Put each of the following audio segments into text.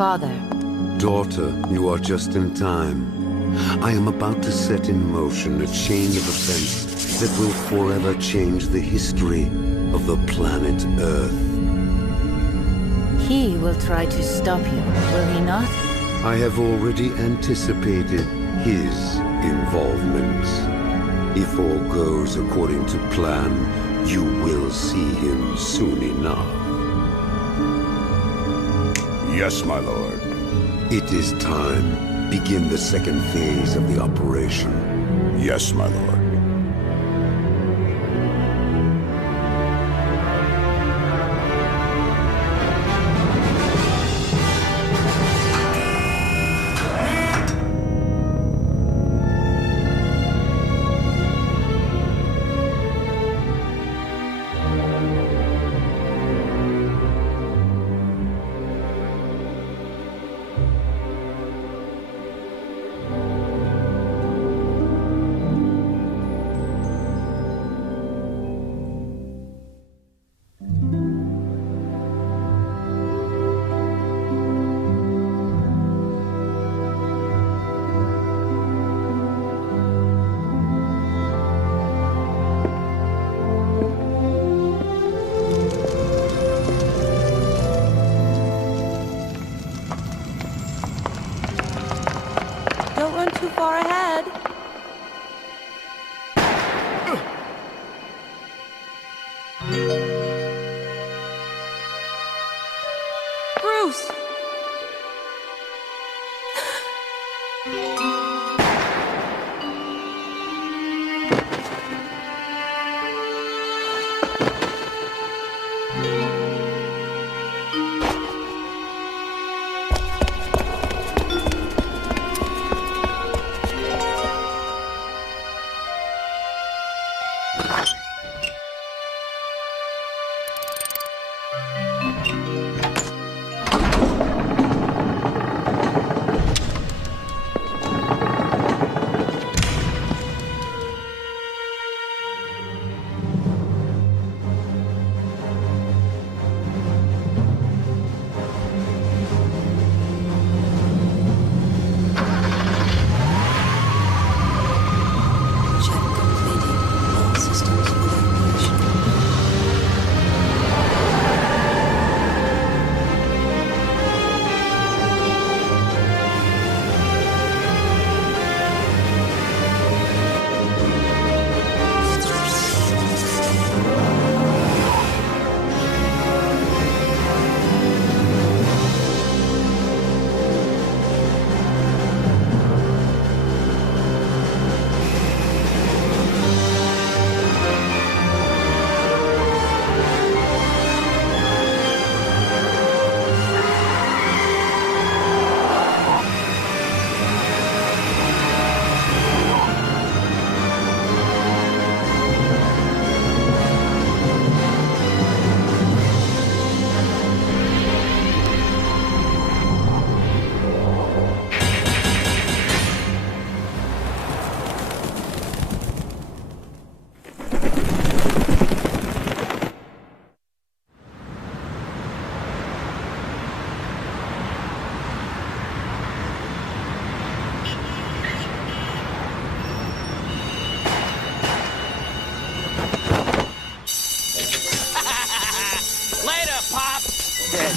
Father. Daughter, you are just in time. I am about to set in motion a chain of events that will forever change the history of the planet Earth. He will try to stop you, will he not? I have already anticipated his involvement. If all goes according to plan, you will see him soon enough. Yes, my lord. It is time. Begin the second phase of the operation. Yes, my lord. Don't run too far ahead. Bruce!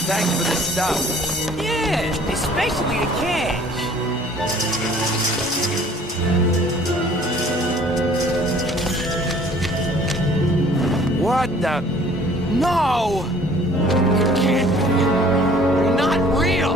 Thanks for the stuff. Yeah, especially the cash. What the? No! It can't be. You're not real!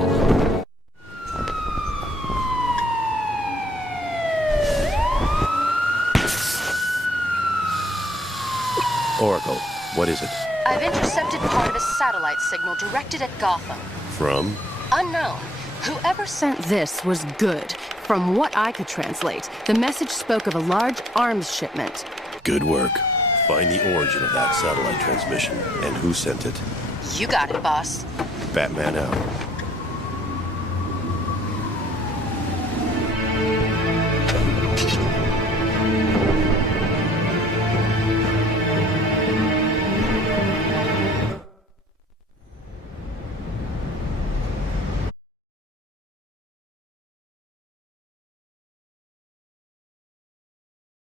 Oracle, what is it? I've intercepted part of a satellite signal directed at Gotham. From? Unknown. Whoever sent this was good. From what I could translate, the message spoke of a large arms shipment. Good work. Find the origin of that satellite transmission and who sent it. You got it, boss. Batman out.